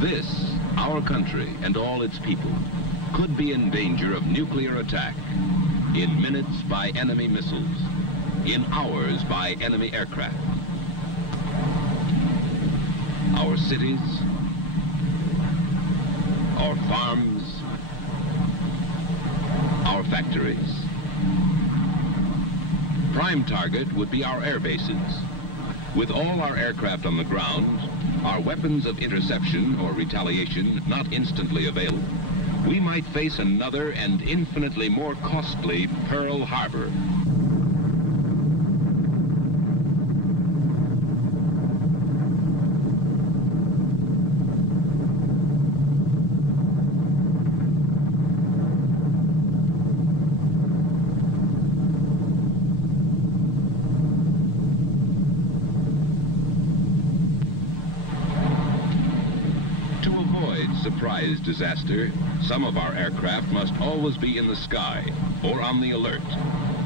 This, our country and all its people, could be in danger of nuclear attack in minutes by enemy missiles, in hours by enemy aircraft. Our cities, our farms, our factories. Prime target would be our air bases. With all our aircraft on the ground, our weapons of interception or retaliation not instantly available, we might face another and infinitely more costly Pearl Harbor. Surprise disaster, some of our aircraft must always be in the sky or on the alert,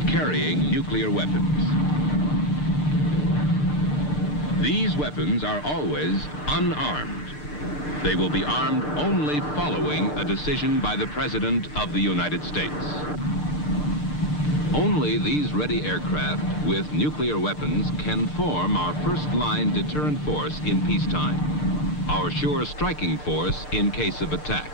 carrying nuclear weapons. These weapons are always unarmed. They will be armed only following a decision by the President of the United States. Only these ready aircraft with nuclear weapons can form our first-line deterrent force in peacetime, our sure striking force in case of attack.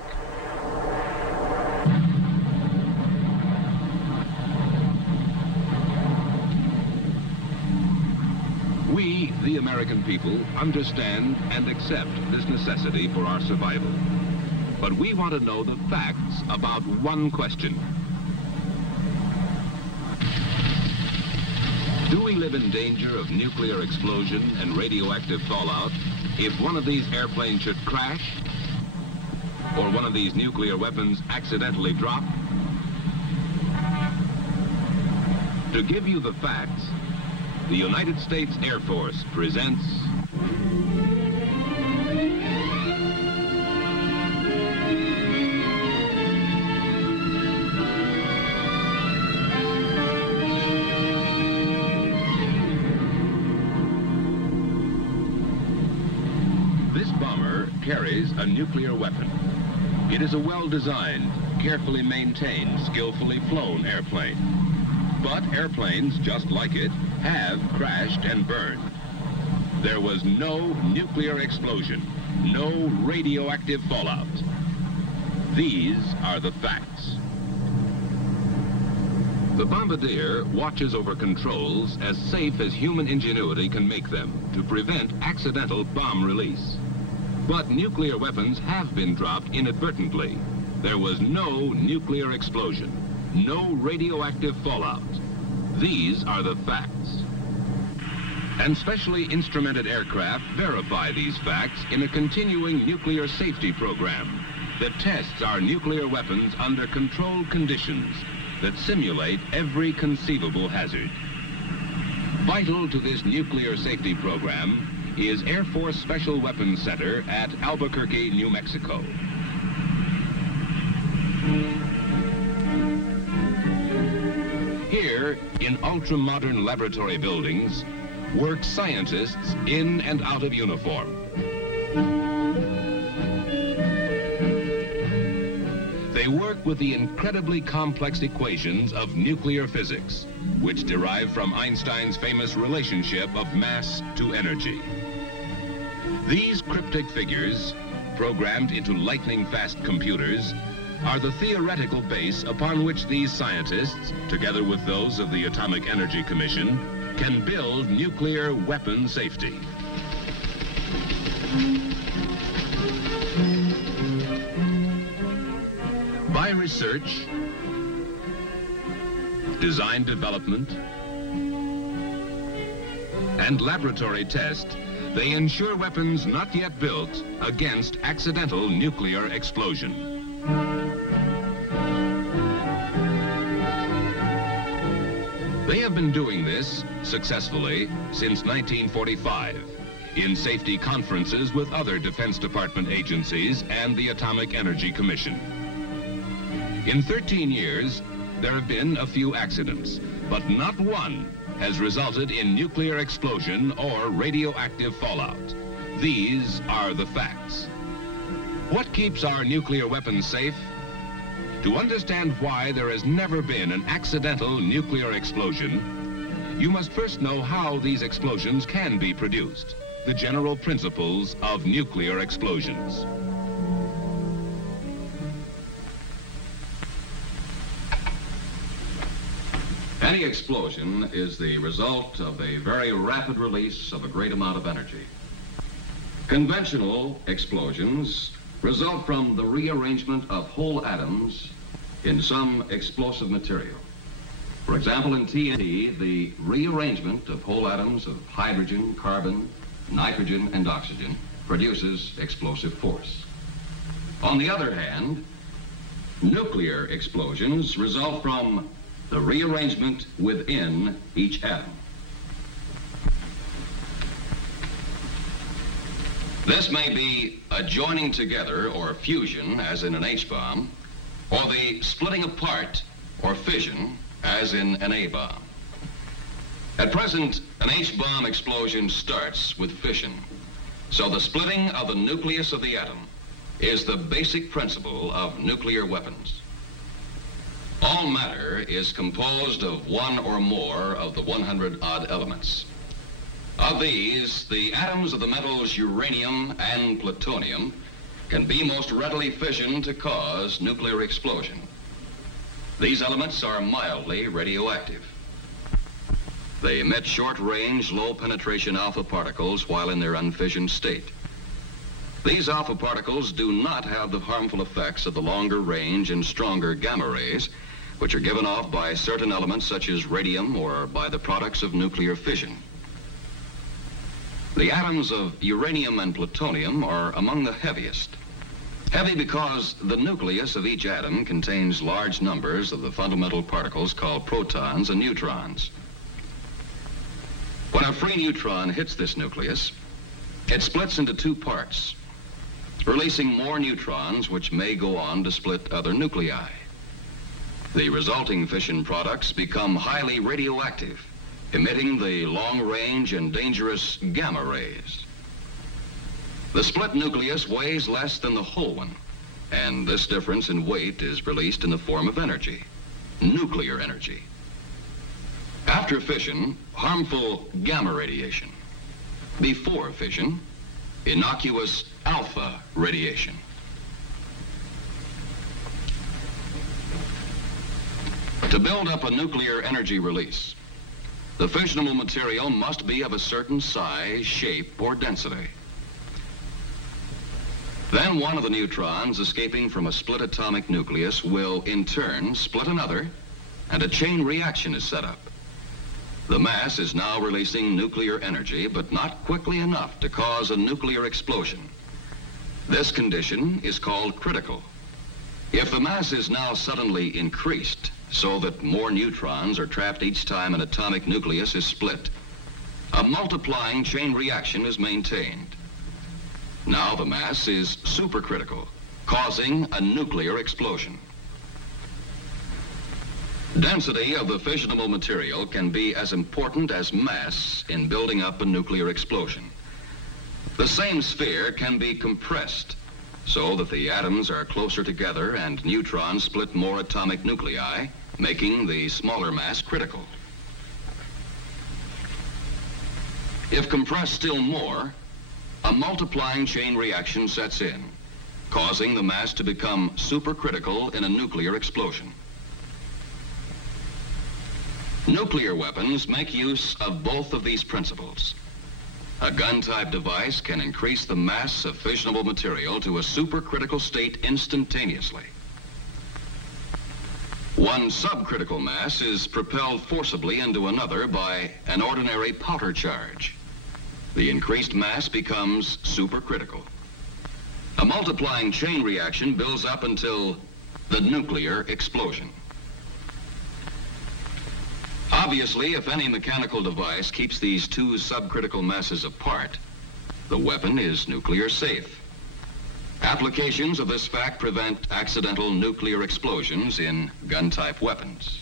We, the American people, understand and accept this necessity for our survival. But we want to know the facts about one question. Do we live in danger of nuclear explosion and radioactive fallout if one of these airplanes should crash, or one of these nuclear weapons accidentally drop? To give you the facts, the United States Air Force presents carries a nuclear weapon. It is a well-designed, carefully maintained, skillfully flown airplane. But airplanes, just like it, have crashed and burned. There was no nuclear explosion, no radioactive fallout. These are the facts. The bombardier watches over controls as safe as human ingenuity can make them to prevent accidental bomb release. But nuclear weapons have been dropped inadvertently. There was no nuclear explosion, no radioactive fallout. These are the facts. And specially instrumented aircraft verify these facts in a continuing nuclear safety program that tests our nuclear weapons under controlled conditions that simulate every conceivable hazard. Vital to this nuclear safety program is Air Force Special Weapons Center at Albuquerque, New Mexico. Here, in ultra-modern laboratory buildings, work scientists in and out of uniform. They work with the incredibly complex equations of nuclear physics, which derive from Einstein's famous relationship of mass to energy. These cryptic figures, programmed into lightning-fast computers, are the theoretical base upon which these scientists, together with those of the Atomic Energy Commission, can build nuclear weapon safety. By research, design development, and laboratory test, they ensure weapons not yet built against accidental nuclear explosion. They have been doing this successfully since 1945 in safety conferences with other Defense Department agencies and the Atomic Energy Commission. In 13 years, there have been a few accidents, but not one has resulted in nuclear explosion or radioactive fallout. These are the facts. What keeps our nuclear weapons safe? To understand why there has never been an accidental nuclear explosion, you must first know how these explosions can be produced, the general principles of nuclear explosions. Any explosion is the result of a very rapid release of a great amount of energy. Conventional explosions result from the rearrangement of whole atoms in some explosive material. For example, in TNT, the rearrangement of whole atoms of hydrogen, carbon, nitrogen, and oxygen produces explosive force. On the other hand, nuclear explosions result from the rearrangement within each atom. This may be a joining together or fusion, as in an H-bomb, or the splitting apart or fission, as in an A-bomb. At present, an H-bomb explosion starts with fission, so the splitting of the nucleus of the atom is the basic principle of nuclear weapons. All matter is composed of one or more of the 100-odd elements. Of these, the atoms of the metals uranium and plutonium can be most readily fissioned to cause nuclear explosion. These elements are mildly radioactive. They emit short-range, low-penetration alpha particles while in their unfissioned state. These alpha particles do not have the harmful effects of the longer range and stronger gamma rays, which are given off by certain elements such as radium or by the products of nuclear fission. The atoms of uranium and plutonium are among the heaviest. Heavy because the nucleus of each atom contains large numbers of the fundamental particles called protons and neutrons. When a free neutron hits this nucleus, it splits into two parts, releasing more neutrons which may go on to split other nuclei. The resulting fission products become highly radioactive, emitting the long-range and dangerous gamma rays. The split nucleus weighs less than the whole one, and this difference in weight is released in the form of energy, nuclear energy. After fission, harmful gamma radiation. Before fission, innocuous alpha radiation. To build up a nuclear energy release, the fissionable material must be of a certain size, shape, or density. Then one of the neutrons escaping from a split atomic nucleus will, in turn, split another, and a chain reaction is set up. The mass is now releasing nuclear energy, but not quickly enough to cause a nuclear explosion. This condition is called critical. If the mass is now suddenly increased, so that more neutrons are trapped each time an atomic nucleus is split, a multiplying chain reaction is maintained. Now the mass is supercritical, causing a nuclear explosion. Density of the fissionable material can be as important as mass in building up a nuclear explosion. The same sphere can be compressed so that the atoms are closer together and neutrons split more atomic nuclei, making the smaller mass critical. If compressed still more, a multiplying chain reaction sets in, causing the mass to become supercritical in a nuclear explosion. Nuclear weapons make use of both of these principles. A gun-type device can increase the mass of fissionable material to a supercritical state instantaneously. One subcritical mass is propelled forcibly into another by an ordinary powder charge. The increased mass becomes supercritical. A multiplying chain reaction builds up until the nuclear explosion. Obviously, if any mechanical device keeps these two subcritical masses apart, the weapon is nuclear safe. Applications of this fact prevent accidental nuclear explosions in gun-type weapons.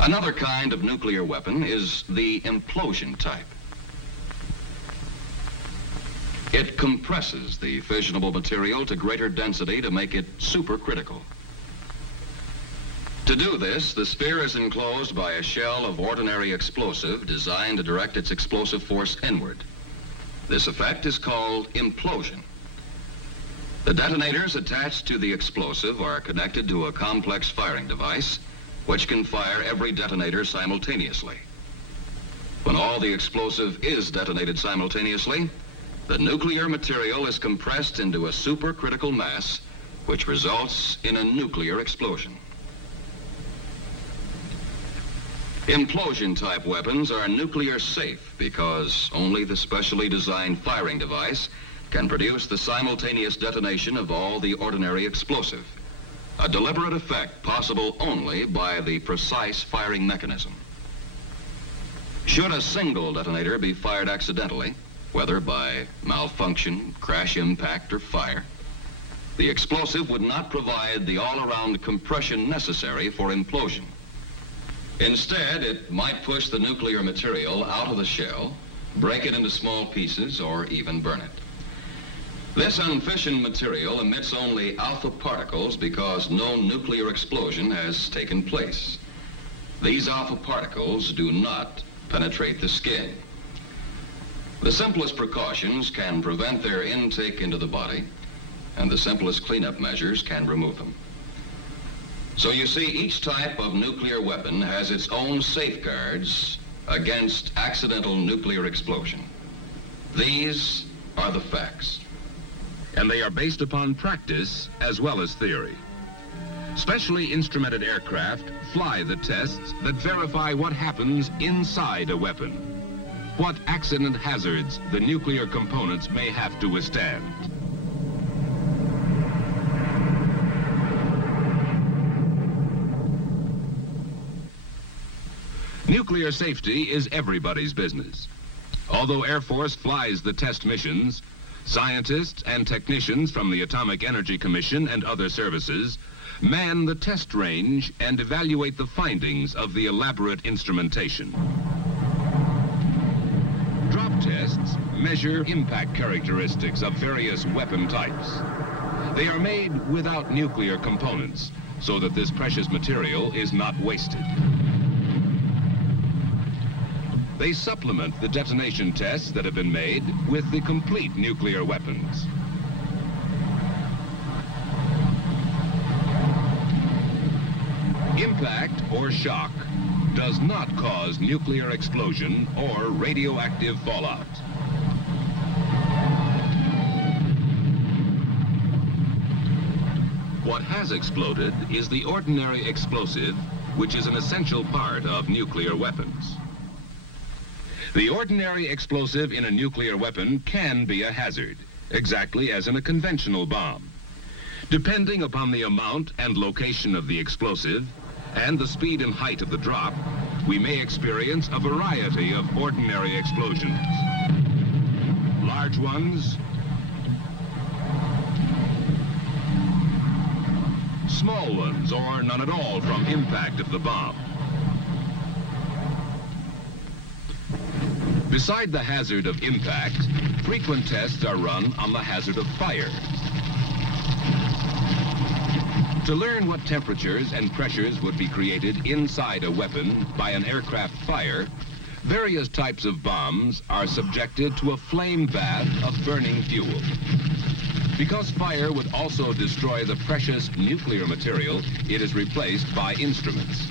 Another kind of nuclear weapon is the implosion type. It compresses the fissionable material to greater density to make it supercritical. To do this, the sphere is enclosed by a shell of ordinary explosive designed to direct its explosive force inward. This effect is called implosion. The detonators attached to the explosive are connected to a complex firing device, which can fire every detonator simultaneously. When all the explosive is detonated simultaneously, the nuclear material is compressed into a supercritical mass, which results in a nuclear explosion. Implosion-type weapons are nuclear safe because only the specially designed firing device can produce the simultaneous detonation of all the ordinary explosive, a deliberate effect possible only by the precise firing mechanism. Should a single detonator be fired accidentally, whether by malfunction, crash impact, or fire, the explosive would not provide the all-around compression necessary for implosion. Instead, it might push the nuclear material out of the shell, break it into small pieces, or even burn it. This unfissioned material emits only alpha particles because no nuclear explosion has taken place. These alpha particles do not penetrate the skin. The simplest precautions can prevent their intake into the body, and the simplest cleanup measures can remove them. So you see, each type of nuclear weapon has its own safeguards against accidental nuclear explosion. These are the facts. And they are based upon practice as well as theory. Specially instrumented aircraft fly the tests that verify what happens inside a weapon, what accident hazards the nuclear components may have to withstand. Nuclear safety is everybody's business. Although Air Force flies the test missions, scientists and technicians from the Atomic Energy Commission and other services man the test range and evaluate the findings of the elaborate instrumentation. Drop tests measure impact characteristics of various weapon types. They are made without nuclear components so that this precious material is not wasted. They supplement the detonation tests that have been made with the complete nuclear weapons. Impact or shock does not cause nuclear explosion or radioactive fallout. What has exploded is the ordinary explosive, which is an essential part of nuclear weapons. The ordinary explosive in a nuclear weapon can be a hazard, exactly as in a conventional bomb. Depending upon the amount and location of the explosive and the speed and height of the drop, we may experience a variety of ordinary explosions. Large ones, small ones, or none at all from impact of the bomb. Beside the hazard of impact, frequent tests are run on the hazard of fire. To learn what temperatures and pressures would be created inside a weapon by an aircraft fire, various types of bombs are subjected to a flame bath of burning fuel. Because fire would also destroy the precious nuclear material, it is replaced by instruments.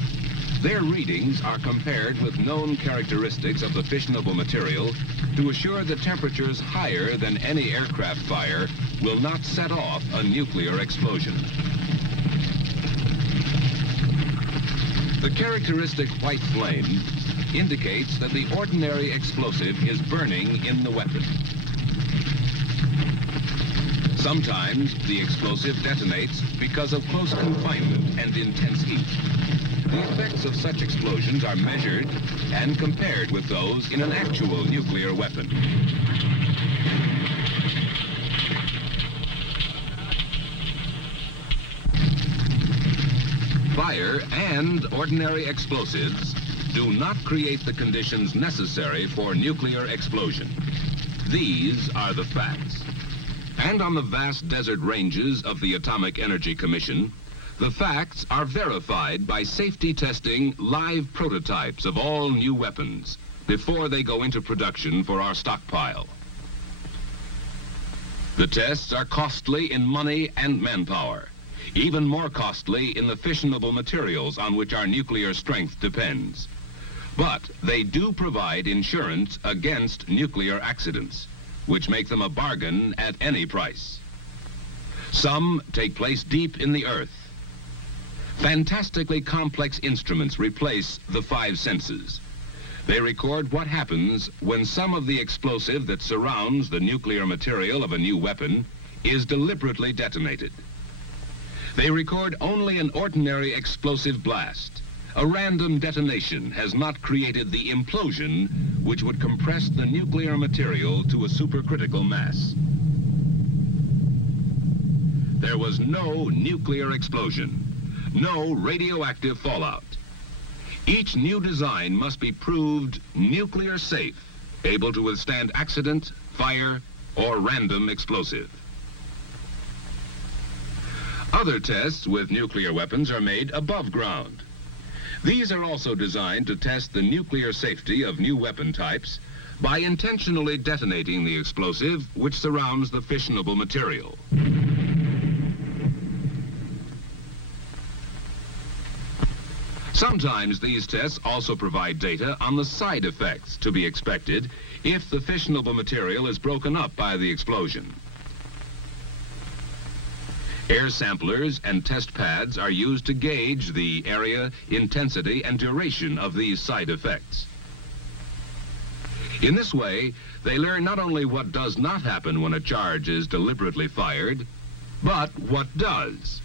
Their readings are compared with known characteristics of the fissionable material to assure that temperatures higher than any aircraft fire will not set off a nuclear explosion. The characteristic white flame indicates that the ordinary explosive is burning in the weapon. Sometimes the explosive detonates because of close confinement and intense heat. The effects of such explosions are measured and compared with those in an actual nuclear weapon. Fire and ordinary explosives do not create the conditions necessary for nuclear explosion. These are the facts. And on the vast desert ranges of the Atomic Energy Commission, the facts are verified by safety testing live prototypes of all new weapons before they go into production for our stockpile. The tests are costly in money and manpower, even more costly in the fissionable materials on which our nuclear strength depends. But they do provide insurance against nuclear accidents, which make them a bargain at any price. Some take place deep in the earth. Fantastically complex instruments replace the five senses. They record what happens when some of the explosive that surrounds the nuclear material of a new weapon is deliberately detonated. They record only an ordinary explosive blast. A random detonation has not created the implosion which would compress the nuclear material to a supercritical mass. There was no nuclear explosion, no radioactive fallout. Each new design must be proved nuclear safe, able to withstand accident, fire, or random explosive. Other tests with nuclear weapons are made above ground. These are also designed to test the nuclear safety of new weapon types by intentionally detonating the explosive which surrounds the fissionable material. Sometimes these tests also provide data on the side effects to be expected if the fissionable material is broken up by the explosion. Air samplers and test pads are used to gauge the area, intensity, and duration of these side effects. In this way, they learn not only what does not happen when a charge is deliberately fired, but what does.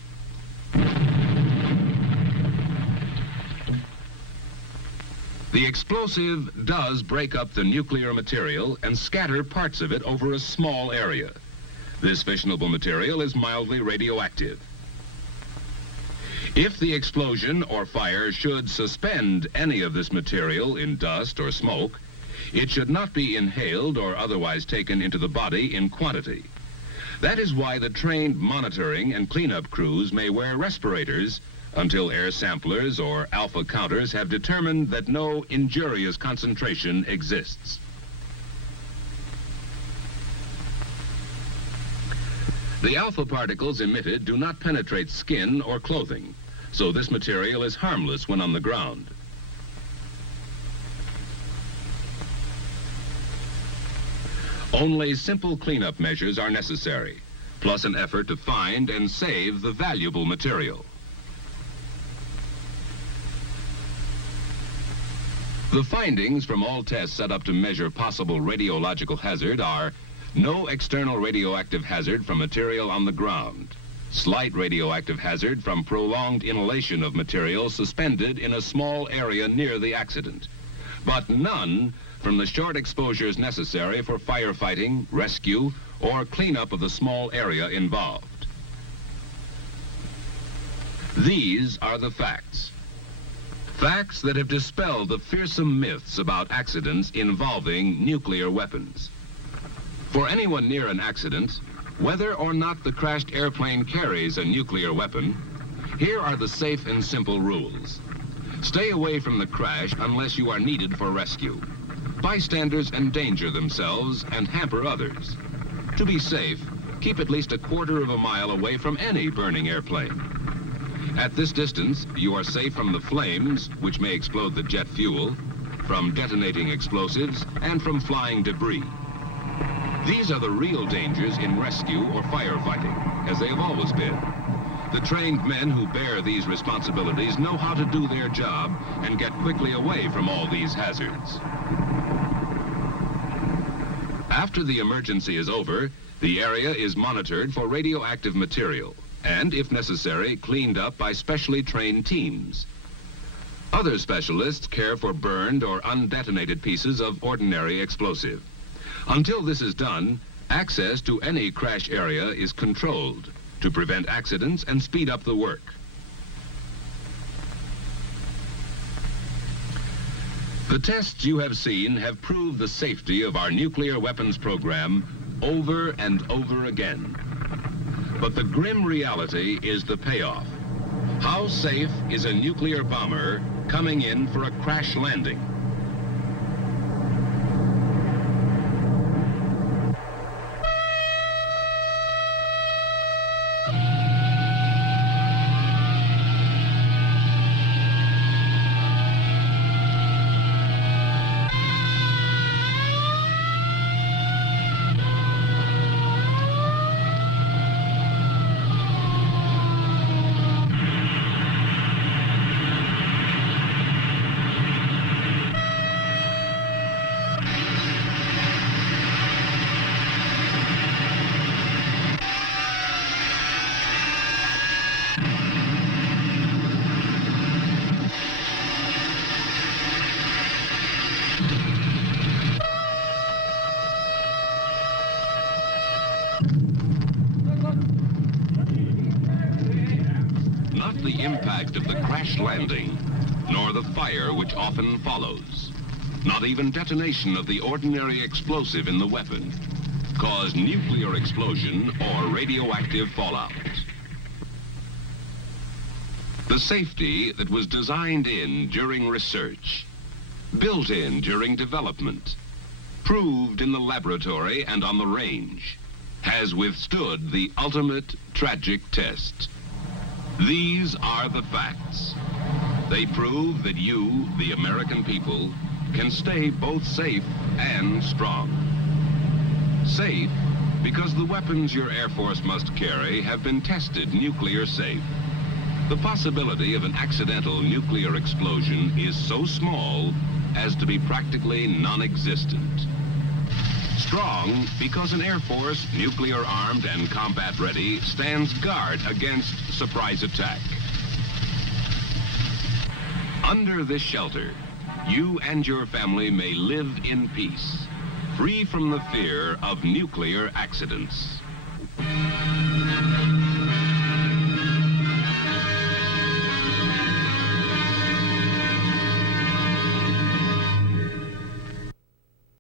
The explosive does break up the nuclear material and scatter parts of it over a small area. This fissionable material is mildly radioactive. If the explosion or fire should suspend any of this material in dust or smoke, it should not be inhaled or otherwise taken into the body in quantity. That is why the trained monitoring and cleanup crews may wear respirators until air samplers or alpha counters have determined that no injurious concentration exists. The alpha particles emitted do not penetrate skin or clothing, so this material is harmless when on the ground. Only simple cleanup measures are necessary, plus an effort to find and save the valuable material. The findings from all tests set up to measure possible radiological hazard are no external radioactive hazard from material on the ground, slight radioactive hazard from prolonged inhalation of material suspended in a small area near the accident, but none from the short exposures necessary for firefighting, rescue, or cleanup of the small area involved. These are the facts. Facts that have dispelled the fearsome myths about accidents involving nuclear weapons. For anyone near an accident, whether or not the crashed airplane carries a nuclear weapon, here are the safe and simple rules. Stay away from the crash unless you are needed for rescue. Bystanders endanger themselves and hamper others. To be safe, keep at least a quarter of a mile away from any burning airplane. At this distance, you are safe from the flames, which may explode the jet fuel, from detonating explosives, and from flying debris. These are the real dangers in rescue or firefighting, as they have always been. The trained men who bear these responsibilities know how to do their job and get quickly away from all these hazards. After the emergency is over, the area is monitored for radioactive material and, if necessary, cleaned up by specially trained teams. Other specialists care for burned or undetonated pieces of ordinary explosive. Until this is done, access to any crash area is controlled to prevent accidents and speed up the work. The tests you have seen have proved the safety of our nuclear weapons program over and over again. But the grim reality is the payoff. How safe is a nuclear bomber coming in for a crash landing? Not the impact of the crash landing, nor the fire which often follows. Not even detonation of the ordinary explosive in the weapon cause nuclear explosion or radioactive fallout. The safety that was designed in during research, built in during development, proved in the laboratory and on the range, has withstood the ultimate tragic test. These are the facts. They prove that you, the American people, can stay both safe and strong. Safe because the weapons your Air Force must carry have been tested nuclear safe. The possibility of an accidental nuclear explosion is so small as to be practically non-existent. Strong because an Air Force, nuclear armed and combat ready, stands guard against surprise attack. Under this shelter, you and your family may live in peace, free from the fear of nuclear accidents.